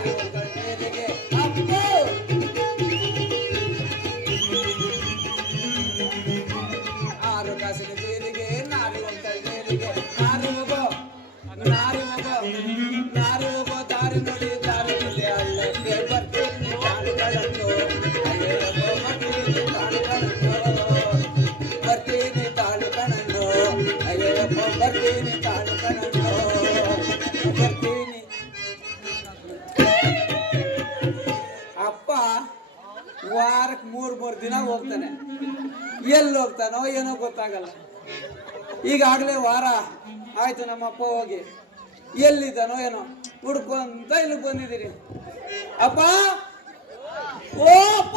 ನಾರಿ ಹೋಗ್ತಾಳೆ ಮೇಲೆಗೆ ಅಪ್ಪ ಆರು ಕಾಸಿನ ಜೇಲಿಗೆ ನಾರಿ ಹೋಗ್ತಾಳೆ ಮೇಲೆಗೆ ನಾರಿ ಹೋಗೋ ನಾರಿ ಹೋಗೋ ನಾರಿ ಹೋಗೋ ದಾರಿ ನೋಡಿ ದಾರಿ ನೋಡಿ ಅಲ್ಲಕ್ಕೆ ಬರ್ತೀನಿ ತಾಳುಗಳನ್ನು ಬರ್ತೀನಿ ತಾಳುಗಳನ್ನು ಅಯ್ಯಪ್ಪ ಬರ್ತೀನಿ ತಾಳುಗಳನ್ನು ಬರ್ತೀನಿ. ಅಪ್ಪ ವಾರಕ್ಕೆ ಮೂರ್ ದಿನ ಹೋಗ್ತಾನೆ, ಎಲ್ಲಿ ಹೋಗ್ತಾನೋ ಏನೋ ಗೊತ್ತಾಗಲ್ಲ. ಈಗಾಗಲೇ ವಾರ ಆಯ್ತು ನಮ್ಮಪ್ಪ ಹೋಗಿ, ಎಲ್ಲಿದ್ದಾನೋ ಏನೋ ಹುಡ್ಕೊಂತ ಇಲ್ಲಿಗೆ ಬಂದಿದ್ದೀರಿ. ಅಪ್ಪ ಓ ಅಪ್ಪ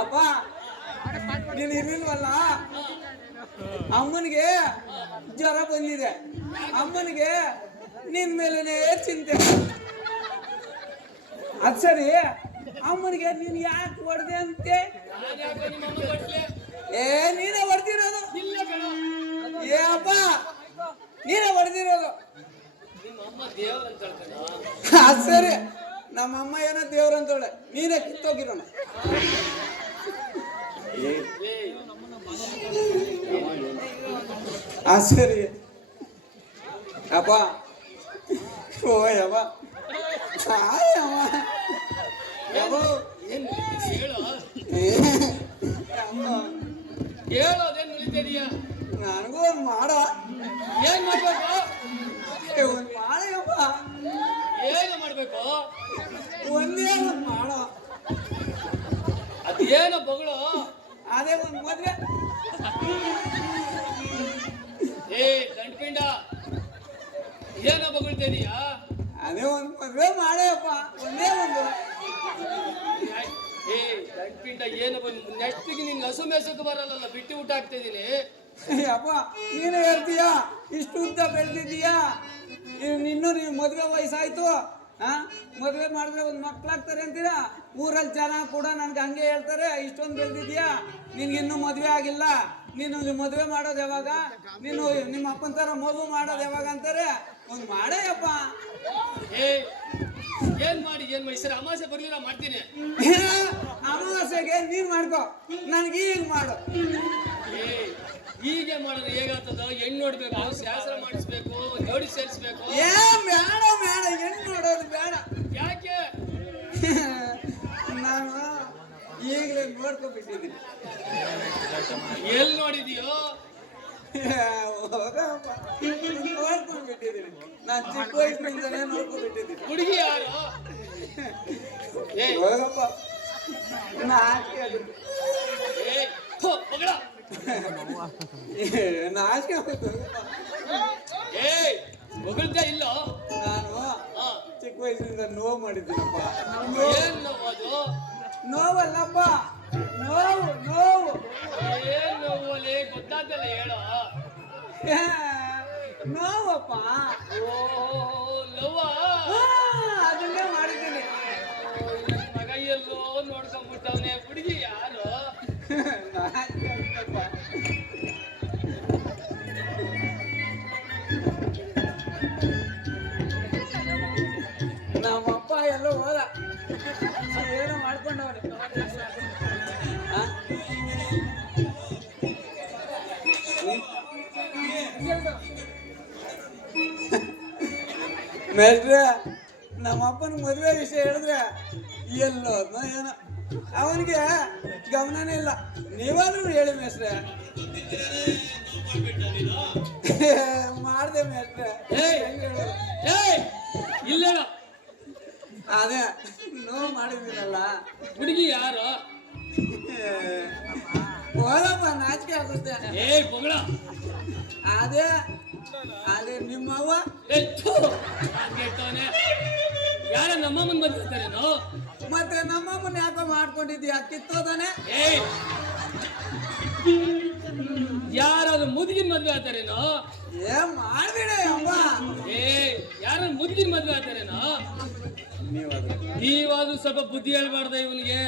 ಅಪ್ಪ ನೀನು ಇರ್ಲಿಲ್ವಲ್ಲ, ಅಮ್ಮನಿಗೆ ಜ್ವರ ಬಂದಿದೆ, ಅಮ್ಮನಿಗೆ ನಿನ್ ಮೇಲೇನೆ ಚಿಂತೆ. ಅದ್ ಸರಿ, ಅಮ್ಮನಿಗೆ ನೀನ್ ಯಾಕೆ ಹೊಡೆದೆ ಅಂತೆ? ನೀನೇ ಹೊಡೆದಿರೋದು. ಏ ಅಪ್ಪ ನೀನೇ ಹೊಡೆದಿರೋದು. ಅದ್ ಸರಿ, ನಮ್ಮಮ್ಮ ಏನೋ ದೇವ್ರಂತೇಳೆ, ನೀನೇ ಕಿತ್ತೋಗಿರೋಣ. ಸರಿ ಅಪ್ಪ ಓಯವ್ವ ಹೇಳೋದೇನ್ ನಿಲ್ತಿದೀಯ? ನನಗೂ ಒಂದು ಮಾಡೋ. ಏನ್ ಮಾಡ್ಬೇಕು? ಒಂದು ಮಾಡಯ್ಯಪ್ಪ. ಏನು ಮಾಡ್ಬೇಕು? ಒಂದೇ ಒಂದು ಮಾಡೋ. ಅದೇನೋ ಬಗಳು? ಅದೇ ಒಂದು ಮದ್ವೆ. ಗಂಟ್ಪಿಂಡ ಏನೋ ಬಗಳ್ತಿದೀಯ? ಅದೇ ಒಂದು ಮದ್ವೆ ಮಾಡಯ್ಯಪ್ಪ, ಒಂದೇ ಒಂದು. ಗಂಟ್ಪಿಂಡ ಏನು ನೆಕ್ಸ್ಟಿಗೆ ನಿಂಗೆ ಹಸು ಮೇಸಕ್ಕೆ ಬರಲ್ಲ, ಬಿಟ್ಟು ಊಟ ಹಾಕ್ತಿದೀನಿ. ಅಪ್ಪ ನೀನು ಹೇಳ್ತೀಯ, ಇಷ್ಟು ಉದ್ದ ಬೆಳೆದಿದ್ದೀಯಾ, ಇನ್ನೂ ನೀವು ಮದುವೆ ವಯಸ್ಸಾಯ್ತು, ಮದುವೆ ಮಾಡಿದ್ರೆ ಒಂದು ಮಕ್ಳಾಗ್ತಾರೆ ಅಂತೀರಾ? ಊರಲ್ಲಿ ಜನ ಕೂಡ ನನ್ಗೆ ಹಂಗೆ ಹೇಳ್ತಾರೆ, ಇಷ್ಟೊಂದು ಬೆಳೆದಿದ್ಯಾ, ನಿನ್ಗೆ ಇನ್ನೂ ಮದುವೆ ಆಗಿಲ್ಲ, ನೀನು ಮದುವೆ ಮಾಡೋದು ಯಾವಾಗ, ನೀನು ನಿಮ್ಮ ಅಪ್ಪನ ಥರ ಮದುವೆ ಮಾಡೋದು ಯಾವಾಗ ಅಂತಾರೆ. ಒಂದು ಮಾಡಯ್ಯಪ್ಪ. ಏನ್ ಮಾಡಿ ಸರಿ, ಅಮಾವಾಸ್ಯೆ ಬರ್ಲಿಲ್ಲ ಮಾಡ್ತೀನಿ. ಅಮಾವಾಸ್ಯೆಗೆ ನೀನ್ ಮಾಡ್ಕೊ, ನನ್ಗೆ ಈಗ ಮಾಡು. ಹೀಗೆ ಮಾಡಿದ್ರೆ ಹೇಗಾಗ್ತದ? ಹೆಣ್ಣು ನೋಡ್ಬೇಕು, ಶಾಸ್ತ್ರ ಮಾಡಿಸ್ಬೇಕು, ಜೋಡಿ ಸೇರಿಸ್ಬೇಕು. ಬೇಡ ಬೇಡ, ಹೆಣ್ಣು ನೋಡೋದು ಬೇಡ. ಯಾಕೆ? ನಾನು ಈಗಲೇ ನೋಡ್ಕೊಬಿಟ್ಟಿದ್ದೀನಿ. ಎಲ್ಲಿ ನೋಡಿದೀಯೋ? ನೋಡ್ಕೊಂಡ್ಬಿಟ್ಟಿದ್ದೀನಿ, ನಾನು ಚಿಕ್ಕ ವಯಸ್ಸಿನಿಂದನೇ ನೋಡ್ಕೊಂಡ್ಬಿಟ್ಟಿದ್ದೀನಿ. ಹುಡುಗಿ ಯಾರು? ಹೋಗಪ್ಪ, ನಾಚಿಕೆ ನಾಚಿಕೆ ಆಗುತ್ತೆ. ಹೊಗಳ್ತಾ ಇಲ್ಲೋ? ನಾನು ಚಿಕ್ಕ ವಯಸ್ಸಿನಿಂದ ನೋವು ಮಾಡಿದ್ದೀನಪ್ಪ. ಏನ್ ನೋವು? ನೋವಲ್ಲಪ್ಪ, ನೋವು ನೋವು. ಏನ್ ನೋವು ಅಲ್ಲಿ ಗೊತ್ತಾಗಲ್ಲ, ಹೇಳೋ. ನೋವಪ್ಪ. ಲವ್ವ? ಅದನ್ನೇ ಮಾಡಿದ್ದೀನಿ. ಮಗ ಎಲ್ಲೋ ನೋಡ್ಕೊಂಡ್ಬಿಟ್ಟವನೆ. ಹುಡುಗಿ ಯಾರು? ನಮ್ಮಪ್ಪ ಎಲ್ಲೋ ಹೋದ, ಏನೋ ಮಾಡ್ಕೊಂಡವನೆ. ಮೇಷ್ಟ್ರೆ, ನಮ್ಮಪ್ಪನ ಮದುವೆ ವಿಷಯ ಹೇಳಿದ್ರೆ ಎಲ್ಲೋದ್ನೋ ಏನೋ, ಅವನಿಗೆ ಗಮನನೇ ಇಲ್ಲ. ನೀವಾದ್ರೂ ಹೇಳಿ ಮೇಷ್ಟ್ರೆ. ಮಾಡ್ದೆ ಮೇಷ್ಟ್ರೆ. ಇಲ್ಲ ಅದೇ ನೋವು ಮಾಡಿದ್ದೀನಲ್ಲ. ಹುಡುಗಿ ಯಾರು? ಹೋಗಪ್ಪ, ನಾಚಿಕೆ ಆಗುತ್ತೆ. ಬೊಗಳ. ಅದೇ ಅದೇ ನಿಮ್ಮವ್ವ. ಯಾರ ನಮ್ಮಮ್ಮನ್ ಬಂದಿರ್ತಾರೇನೋ? ಮತ್ತೆ ನಮ್ಮಮ್ಮನ ಯಾಕೋ ಮಾಡ್ಕೊಂಡಿದ್ಯಾ? ಕಿತ್ತೋದಾನೆ. ಯಾರಾದ್ರೂ ಮುದುಗಿನ ಮದ್ವೆ ಆಗ್ತಾರೇನೋ? ಮಾಡ್ಬೇಡ ಅಮ್ಮ. ಯಾರ ಮುದುಗಿನ ಮದ್ವೆ ಆಗ್ತಾರೇನೋ? ನೀವಾದ್ರೂ ಸ್ವಲ್ಪ ಬುದ್ಧಿ ಹೇಳ್ಬಾರ್ದ ಇವನಿಗೆ?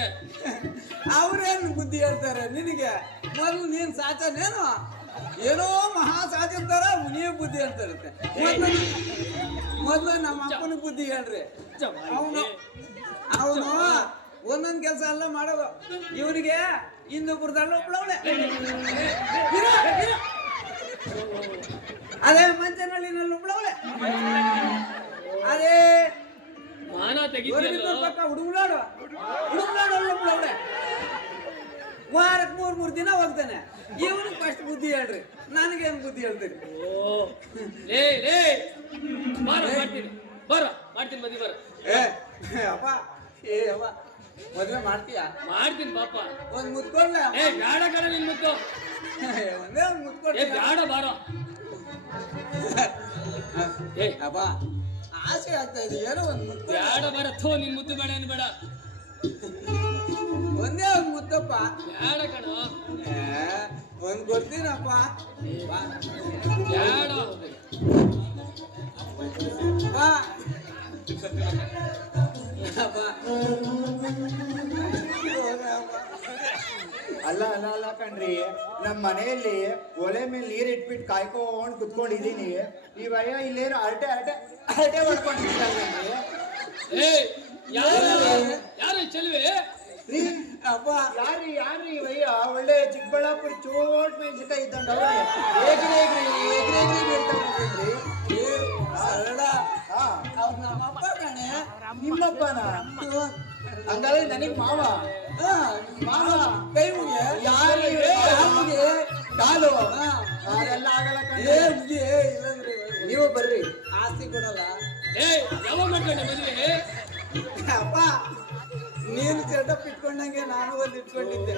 ಅವ್ರೇನು ಬುದ್ಧಿ ಹೇಳ್ತಾರೆ ನಿನಗೆ? ಮೊದಲು ನೀನ್ ಸಾಚನೇನು? ಏನೋ ಮಹಾ ಸಾಧಿ ತರ ಮುನಿಯ ಬುದ್ಧಿ ಅಂತ ಇರುತ್ತೆ. ಮೊದ್ಲು ನಮ್ಮ ಅಪ್ಪನ ಬುದ್ಧಿ ಹೇಳ್ರಿ. ಅವನು ಒಂದೊಂದ್ ಕೆಲಸ ಎಲ್ಲ ಮಾಡೋದು. ಇವರಿಗೆ ಇನ್ನೊಬ್ರದಲ್ಲ ಒಬ್ಳವಳೆ. ಅದೇ ಮಂಚನಳ್ಳಿನಲ್ಲಿ ಒಬ್ಳವಳೆ. ಅದೇ ಮಾನ ಪಕ್ಕ ಹುಡುಗನಾಡು ಒಬ್ಳವಳೆ. ವಾರಕ್ಕೆ ಮೂರ್ ದಿನ ಹೋಗ್ತಾನೆ. ಇವನಿಗೆ ಫಸ್ಟ್ ಬುದ್ಧಿ ಹೇಳ್ರಿ, ನನಗೇನು ಬುದ್ಧಿ ಹೇಳ್ತೀರಿ? ಮಾಡ್ತೀನಿ ಮದಿ ಬರ. ಅಪ್ಪ ಅಪ್ಪ ಮದ್ವೆ ಮಾಡ್ತೀಯಾ? ಮಾಡ್ತೀನಿ ಪಾಪ. ಒಂದ್ ಮುತ್ಕೊಂಡ್ಲ? ಬ್ಯಾಡ ಕಣ ನಿನ್ ಮುತ್ತು. ಒಂದೇ ಒಂದ್ ಮುತ್ಕೊಂಡ. ಬ್ಯಾಡ ಬಾರೋ. ಅಪ್ಪ ಆಸೆ ಆಗ್ತಾ ಇದೆ, ಏನೋ ಒಂದ್ ಮುತ್ತು. ಬ್ಯಾಡ ಬಾರ. ಥೋ ನಿನ್ ಮುತ್ತು ಬೇಡ ಬೇಡ. ಒಂದೇ ಒಂದ್ ಮುತ್ತಪ್ಪ. ಬ್ಯಾಡ ಕಣ. ಒಂದ್ ಕೊಡ್ತೀನಪ್ಪ. ಬ್ಯಾಡ. ಅಲ್ಲ ಅಲ್ಲ ಅಲ್ಲ ಕಣ್ರಿ, ನಮ್ಮ ಮನೆಯಲ್ಲಿ ಒಲೆ ಮೇಲೆ ನೀರ್ ಇಟ್ಬಿಟ್ಟು ಕಾಯ್ಕೊಂಡ್ ಕುತ್ಕೊಂಡಿದೀನಿ. ಈ ಭಯ ಇಲ್ಲೇನು ಅರಟೆ ಅರಟೆ ಅರಟೆ ಹೊಡ್ಕೊಂಡಿದ್ದೀನಿ. ಯಾರು ಚೆಲುವೆ? ಅಪ್ಪ ಯಾರ್ರಿ ಯಾರ್ರಿ ಭಯ್ಯ? ಒಳ್ಳೆ ಚಿಕ್ಕಬಳ್ಳಾಪುರ ಚೋಟ್ ಮೆಣಸಿನಕಾಯಿ ಇದ್ದಂಗ ಹೇಗ್ರಿ ಸರಳ. ಅವ್ರು ನಮ್ಮಪ್ಪ ಕಣೆ. ನಿಮ್ಮಪ್ಪನ? ಹಂಗಾದ್ರೆ ನನಗ್ ಮಾವ. ಮಾವ ಕೈ ಮುಗಿಯ. ಯಾರು ಕಾಲು? ಅದೆಲ್ಲ ಆಗಲ್ಲ ಕಣ್ರಿ. ನೀವು ಬರ್ರಿ, ಆಸ್ತಿ ಕೊಡಲ್ಲ. ಯಾವ ಮಾಡ್ಕೊಂಡೆ ಮದುವೆ? ಅಪ್ಪ ನೀನು ಸೆಟಪ್ ಇಟ್ಕೊಂಡಂಗೆ ನಾನು ಒಂದು ಇಟ್ಕೊಂಡಿದ್ದೆ.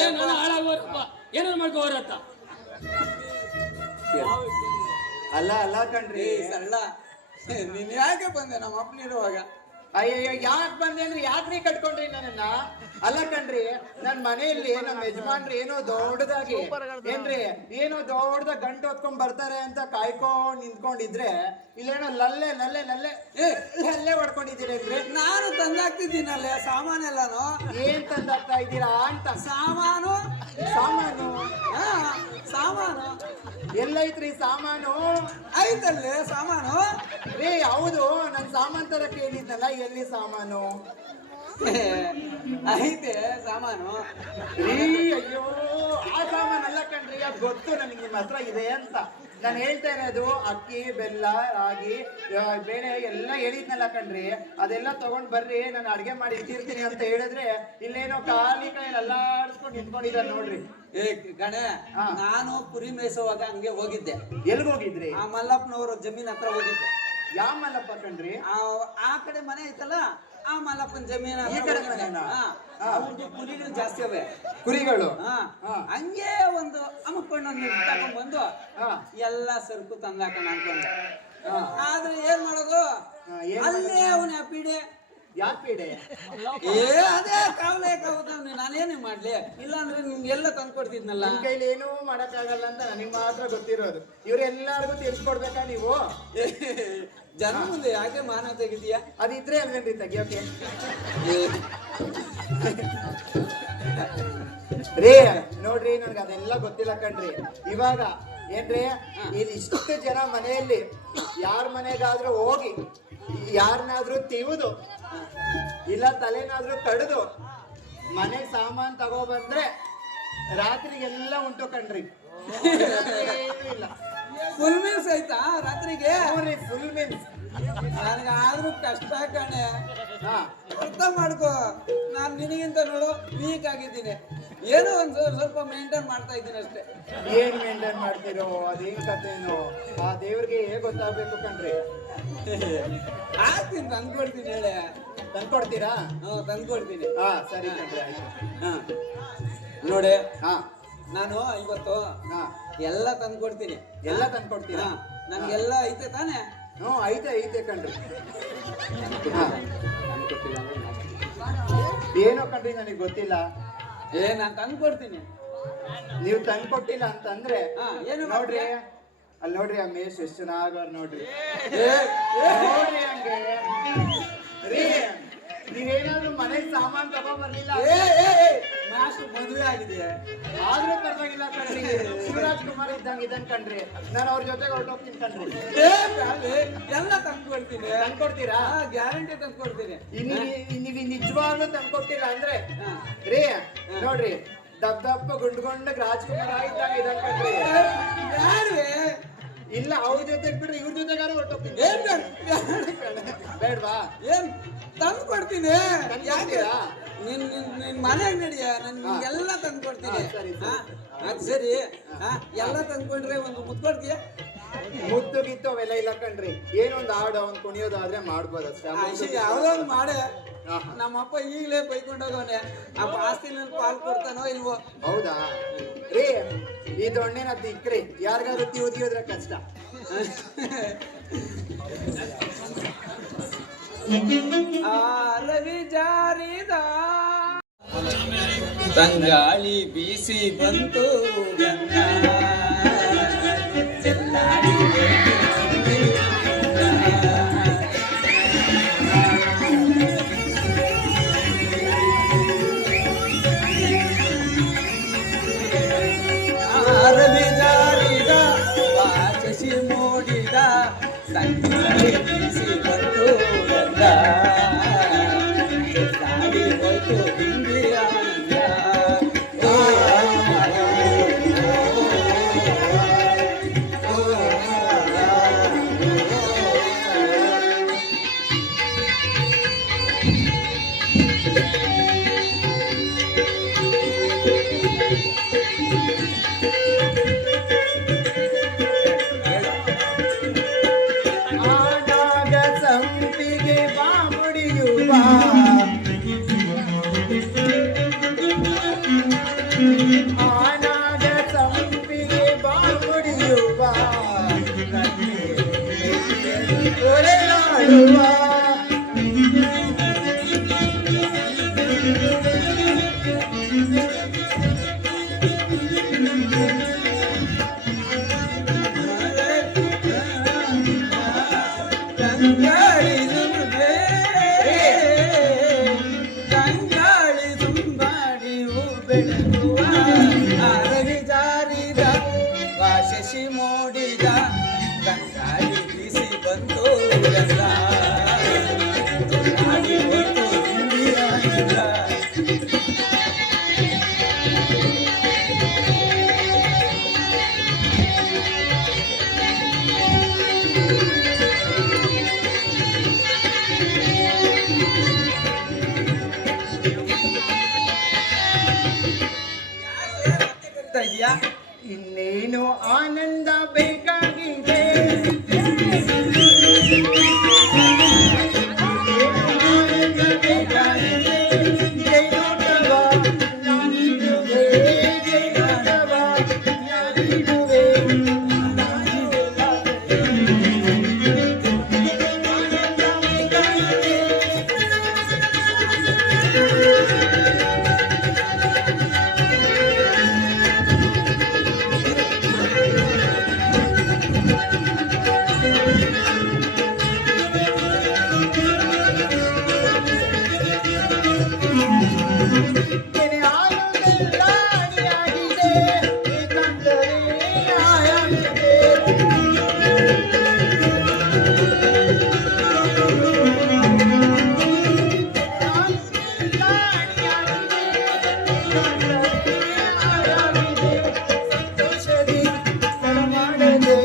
ಏನು ಹಾಳಾಗೋರಪ್ಪ, ಏನಾರು ಮಾಡ್ಕೋರತ್ತ. ಅಲ್ಲ ಅಲ್ಲ ಕಣ್ರಿ ಸರಳ, ನೀನ್ ಯಾಕೆ ಬಂದೆ ನಮ್ಮ ಅಪ್ಪನಿರುವಾಗ? ಅಯ್ಯಯ್ಯೋ ಯಾಕೆ ಬಂದೆ ಅಂದ್ರೆ ಯಾಕ್ರಿ ಕಟ್ಕೊಂಡ್ರಿ ನನ್ನನ್ನ? ಅಲ್ಲ ಕಣ್ರಿ, ನನ್ ಮನೆಯಲ್ಲಿ ನಮ್ಮ ಯಜಮಾನ್ರಿ ಏನೋ ದೊಡ್ಡದಾಗಿ ಏನ್ರಿ ಏನೋ ದೊಡ್ಡದಾಗ ಗಂಟು ಹೊತ್ಕೊಂಡ್ ಬರ್ತಾರೆ ಅಂತ ಕಾಯ್ಕೊಂಡ್ ನಿಂತ್ಕೊಂಡಿದ್ರೆ ಇಲ್ಲೇನೋ ಲಲ್ಲೆ ಲಲ್ಲೆ ಲಲ್ಲೆ ಲಲ್ಲೆ ಹೊಡ್ಕೊಂಡಿದ್ದೀರೇನ್ರಿ? ನಾನು ತಂದಾಕ್ತಿದ್ದೀನಲ್ಲ ಸಾಮಾನೆಲ್ಲಾನು. ಏನ್ ತಂದಾಗ್ತಾ ಇದ್ದೀರಾ ಅಂತ? ಸಾಮಾನು ಸಾಮಾನು ಸಾಮಾನು ಎಲ್ಲೈತ್ರಿ ಸಾಮಾನು? ಐತಲ್ಲೇ ಸಾಮಾನು. ರೇ ಹೌದು, ನನ್ ಸಾಮಾನ್ ತರ ಕೇಳಿದ್ನಲ್ಲ, ಎಲ್ಲಿ ಸಾಮಾನು? ಐತೆ ಸಾಮಾನು. ರೀ ಅಯ್ಯೋ, ಆ ಸಾಮಾನ್ ಅಲ್ಲ ಕಣ್ರಿ, ಅದು ಗೊತ್ತು ನನಗೆ ನಿಮ್ಮ ಹತ್ರ ಇದೆ ಅಂತ. ನಾನು ಹೇಳ್ತಾ ಇರೋದು ಅಕ್ಕಿ ಬೆಲ್ಲ ರಾಗಿ ಬೇಳೆ ಎಲ್ಲ ಹೇಳಿದ್ನಲ್ಲ ಕಣ್ರಿ, ಅದೆಲ್ಲ ತಗೊಂಡ್ ಬರ್ರಿ, ನಾನು ಅಡ್ಗೆ ಮಾಡಿ ಇಟ್ಟಿರ್ತೀನಿ ಅಂತ ಹೇಳಿದ್ರೆ ಇಲ್ಲೇನೋ ಖಾಲಿ ಕೈಯಲ್ಲಿ ಅಲ್ಲಾಡಿಸ್ಕೊಂಡು ನಿಂತ್ಕೊಂಡಿದ್ದಾರೆ ನೋಡ್ರಿ. ಏ ಗಣೆ, ನಾನು ಕುರಿ ಮೇಯಿಸುವಾಗ ಹಂಗೆ ಹೋಗಿದ್ದೆ. ಎಲ್ಗ್ ಹೋಗಿದ್ರಿ? ಆ ಮಲ್ಲಪ್ಪನವರು ಜಮೀನ್ ಹತ್ರ ಹೋಗಿದ್ದೆ. ಯಾವ ಮಲ್ಲಪ್ಪ ಕಣ್ರಿ? ಆ ಕಡೆ ಮನೆ ಐತಲ್ಲ, ಆ ಮಲ್ಲಪ್ಪನ ಜಮೀನ. ಈ ಕಡೆ ಮನೆನಾ? ಅವ್ರದ್ದು ಕುರಿಗಳು ಜಾಸ್ತಿ ಅವೆ. ಕುರಿಗಳು? ಹಂಗೆ ಒಂದು ಅಮ್ಮಕೊಂಡು ತಗೊಂಡ್ ಬಂದು ಎಲ್ಲ ಸರಕು ತಂದಾಕಣ ಅನ್ಕೊಂಡೆ. ಆದ್ರೆ ಏನ್ ಮಾಡೋದು, ಅಲ್ಲೇ ಅವನ ಪೀಡೆ. ಯಾಕೆ ಪೀಡೆ? ಅದೇ ಕಾವಲೆ ಕಾವತಾವ್ನಿ, ನಾನೇನೇ ಮಾಡ್ಲಿ? ಇಲ್ಲಾಂದ್ರೆ ನಿಮ್ಗೆಲ್ಲ ತಂದ್ಕೊಡ್ತಿದ್ನಲ್ಲ. ನಿಮ್ ಕೈಲಿ ಏನೂ ಮಾಡಕ್ಕಾಗಲ್ಲ ಅಂತ ನನಗೆ ಮಾತ್ರ ಗೊತ್ತಿರೋದು. ಇವ್ರೆಲ್ಲಾರ್ಗು ತಿಳಿಸ್ಕೊಡ್ಬೇಕಾ ನೀವು? ಜನ ಮುಂದೆ ಯಾಕೆ ಮಾನ ತೆಗಿದೀಯಾ? ಅದಿದ್ರೆ ಅಲ್ವೇನ್ರಿ ತೆಗಿಯೋಕೆ? ರೇ ನೋಡ್ರಿ, ನನ್ಗೆ ಅದೆಲ್ಲ ಗೊತ್ತಿಲ್ಲ ಕಣ್ರಿ. ಇವಾಗ ಏನ್ರಿ, ಇಲ್ಲಿ ಇಷ್ಟು ಜನ ಮನೆಯಲ್ಲಿ ಯಾರ ಮನೆಗಾದ್ರೂ ಹೋಗಿ ಯಾರನ್ನಾದ್ರೂ ತಿವಿದು ಇಲ್ಲ ತಲೆನಾದ್ರೂ ಕಡ್ದು ಮನೆಗ್ ಸಾಮಾನ್ ತಗೋ ಬಂದ್ರೆ ರಾತ್ರಿಗೆಲ್ಲ ಉಂಟು ಕಣ್ರಿ. ಏನೂ ಇಲ್ಲ. ಫುಲ್ ಮೀಲ್ಸ್ ಆಯ್ತಾ ರಾತ್ರಿಗೆ? Full means. ನನಗೆ ಆದ್ರೂ ಕಷ್ಟ ಕಣೆ. ಅರ್ಥ ಮಾಡ್ಕೋ, ನಾನು ನಿನಗಿಂತ ನೋಡು ವೀಕ್ ಆಗಿದ್ದೀನಿ. ಏನೋ ಒಂದು ಸ್ವಲ್ಪ ಮೇಂಟೈನ್ ಮಾಡ್ತಾ ಇದ್ದೀನಿ ಅಷ್ಟೇ. ಏನ್ ಮೇಂಟೈನ್ ಮಾಡ್ತಿರೋ, ಅದೇನ್ ಕಥೆನೋ ಆ ದೇವ್ರಿಗೆ ಗೊತ್ತಾಗ್ಬೇಕು ಕಣ್ರಿ. ಆಗ್ತೀನಿ, ತಂದ್ಕೊಡ್ತೀನಿ. ಹೇಳಿ ತಂದ್ಕೊಡ್ತೀರಾ? ತಂದ್ಕೊಡ್ತೀನಿ. ಸರಿ ಕಣ್ರಿ, ಆಯ್ತು. ನೋಡಿ, ನಾನು ಇವತ್ತು ಎಲ್ಲ ತಂದ್ಕೊಡ್ತೀನಿ. ಎಲ್ಲ ತಂದ್ಕೊಡ್ತೀರಾ? ನನ್ಗೆಲ್ಲ ಐತೆ ತಾನೆ? ಐತೆ ಐತೆ ಕಣ್ರಿ. ಏನೋ ಕಣ್ರಿ ನನಗೆ ಗೊತ್ತಿಲ್ಲ. ನಾನು ತಂದ್ಕೊಡ್ತೀನಿ. ನೀವು ತಂದ್ಕೊಟ್ಟಿಲ್ಲ ಅಂತಂದ್ರೆ ಏನು ನೋಡ್ರಿ, ಅಲ್ಲಿ ನೋಡ್ರಿ ಆ ಮೇಷ್ ಎಷ್ಟು ಚೆನ್ನಾಗವ್ರು ನೋಡ್ರಿ. ನೋಡ್ರಿ ಹಂಗೆ ರೀ, ನೀವೇನಾದ್ರೂ ಮನೆ ಸಾಮಾನ್ ತಗೊಂಡ್ ಬರ್ಲಿಲ್ಲ ಏ ಏ ಏ, ಮಾಸ್ಟರ್ ಮದುವೆ ಆಗಿದೆ. ಆದ್ರೂ ಪರವಾಗಿಲ್ಲ ಕಣ್ರಿ. ಶಿವರಾಜ್ ಕುಮಾರ್ ಇದ್ದಂಗ್ ಕಣ್ರಿ. ನಾನು ಅವ್ರ ಜೊತೆಗೆ ಹೊರಟೋಗ್ತೀನಿ ಕಣ್ರಿ. ಏ ಬ್ಯಾಡ್ರಿ, ಎಲ್ಲ ತಂದ್ಕೊಡ್ತೀನಿ. ತಂದ್ಕೊಡ್ತೀರಾ? ಗ್ಯಾರಂಟಿ ತಂದ್ಕೊಡ್ತೀನಿ. ನೀವ್ ನಿಜವಾಗ್ಲೂ ತಂದ್ಕೊಟ್ಟಿಲ್ಲ ಅಂದ್ರೆ ಹಾ. ರೀ ನೋಡ್ರಿ ದಪ್ಪ ಗುಂಡ್ಗೊಂಡಗ್ ರಾಜ್ಕುಮಾರ್ ಇದ್ದಂಗ್ ಕಣ್ರಿ. ಬ್ಯಾಡ್ರಿ. ಇಲ್ಲ ಅವ್ರ ಜೊತೆಗ್ ಬಿಡ್ರಿ, ಇವ್ರ ಜೊತೆಗಾರ ಹೊರಟೋಗ್ತೀನಿ. ಏನ್ ಬೇಡ್ವಾ? ಏನ್ ತಂದ್ಕೊಡ್ತೀನಿ. ಯಾಕೆ ತಂದ್ಕೊಡ್ತೀರಾ? ನಿನ್ ಮನೆಗೆ ನಡಿಯ, ನಾನು ನಿಮ್ಗೆಲ್ಲ ತಂದ್ಕೊಡ್ತೀನಿ. ಹಾ, ಸರಿ, ಸರಿ. ಅದ್ ಸರಿ. ಎಲ್ಲ ತಂದ್ಕೊಂಡ್ರೆ ಒಂದು ಮುತ್ಕೊಡ್ತೀಯ? ಮುದ್ದು ಗಿತ್ತು ಅವೆಲ್ಲ ಇಲ್ಲ ಕಣ್ರಿ. ಏನೊಂದ್ ಹಾಡು ಅವ್ನ್ ಕುಣಿಯೋದಾದ್ರೆ ಮಾಡ್ಬೋದು ಅಷ್ಟೇ. ಯಾವ್ದೊಂದು ಮಾಡೆ. ಹಾ. ನಮ್ಮಪ್ಪ ಈಗಲೇ ಬೈಕೊಂಡೋಗವನೆ. ಅಪ್ಪ ಆಸ್ತಿ ನನ್ ಪಾಲ್ ಕೊಡ್ತಾನೋ ಇಲ್ವೋ? ಹೌದಾ ರೀ? ಈ ದೊಣ್ಣೆನ ತಿಕ್ಕ್ರಿ, ಯಾರಿಗಾದ್ರು ತಿಯೋದ್ರೆ ಕಷ್ಟ. ರವಿ ಜಾರಿದ ತಂಗಾಳಿ ಬೀಸಿ ಬಂತು ಗಂಗ ಚೆಲ್ಲಾಡಿ ರವಿ ಜಾರಿದ ವಾಚಸಿ ಮೂಡಿದ ತಂಗಾಳಿ ಬೀಸಿ ಬಂತು ಗಂಗ ಚೆಲ್ಲಾಡಿ ಹೋಯ್ತು ಇಂದಿಯ ಆದಾಗ ಸಂಪಿಗೆ ಬಾಮುಡಿಯುವ ಆನಾಗ ಸಂಪಿಗೆ ಬಾಮುಡಿಯುವ ಒರೆಯಾಡುವ ತಂಗಾಳಿ ತುಂಬಾಡಿ ಹೂ ಬೆಳಗುವ ಅರವಿ ಜಾರಿದ ವಾಶಿ ಮೂಡಿದ ತಂಗಾಳಿ ಬೀಸಿ ಬಂತು ಗಂಗ ಚೆಲ್ಲಾಡಿ ಹೋಯ್ತು ಇಂದಿಯ ಗಂಗ. ಕರಿತಾ ಇದೀಯಾ? ಇನ್ನೇನು ಆನಂದ ಬೇಕಾಗಿದೆ. ಆನಂದ ಬೇಕಾಗಿದೆ. ಜೈನೋಟವ ನಾನಿರುವೆ, ಜೈನೋಟವ ನಾನಿರುವೆ, ನಾನಿರುವೆ. ಆನಂದ ಬೇಕಾಗಿದೆ. ಕೆನೆ ಹಾಲುಗೆಲ್ಲ ಅಡಿಯಾಗಿದೆ, ಏಕಾಂತವೇ ಆಯಾಗಿದೆ. ಹಾಲುಗೆಲ್ಲ ಅಡಿಯಾಗಿದೆ, ಏಕಾಂತವೇ ಆಯಾಗಿದೆ. ಸಂತೋಷದಿ ತಡಮಾಡದೆ,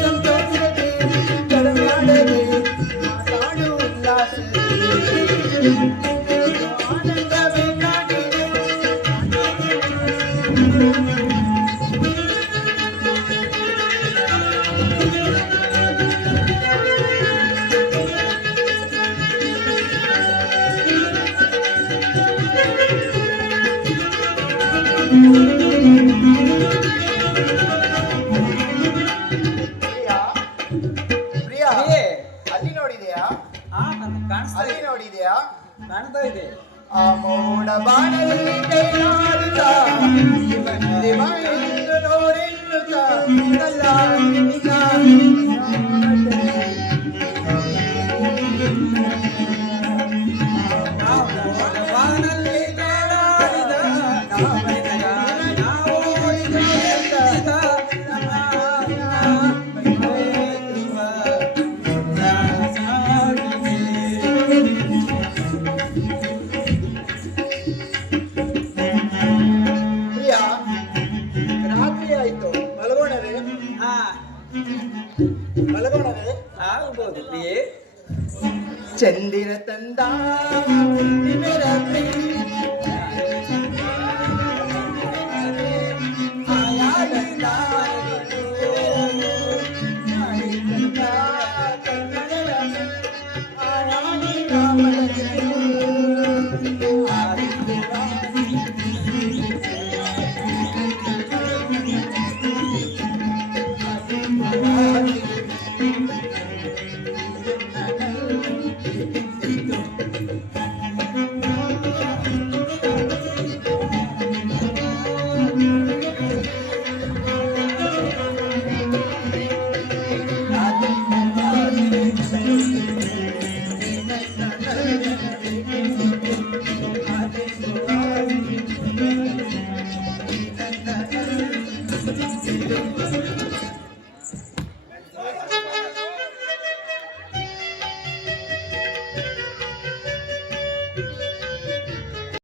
ಸಂತೋಷದಿ ತಡಮಾಡದೆ, ಮಾತಾಡು ಉಲ್ಲಾಸದಿ. ಆನಂದ ಬೇಕಾಗಿದೆ. ಪ್ರಿಯಾ, ಪ್ರಿಯಾ, ಏ, ಅಲ್ಲಿ ನೋಡಿದೆಯಾ? ನನ್ಗೆ ಕಾಣಿಸ್ತಾ ಅಲ್ಲಿ ಇದೆ. ನೋಡಿದೆಯಾ? ಕಾಣ್ತಾ ಇದೆ. ಆ ಮೋಡ ಬಾಣಲ್ಲಿ ಕೈಲಾಡುತ್ತಾ ಬಂದೆ ಬಾ ಎಂದು ನೋಡೆನ್ನುತ್ತಾ ಕಲ್ಲಾಡಿದ ನಾವು ಪ್ರಿಯ, ರಾತ್ರಿ ಆಯ್ತು, ಮಲಗೋಣವೇ? ಮಲಗೋಣವೇ? ಆಗ್ಬೋದು ಪ್ರಿಯೆ. ಚಂದಿರ ತಂದ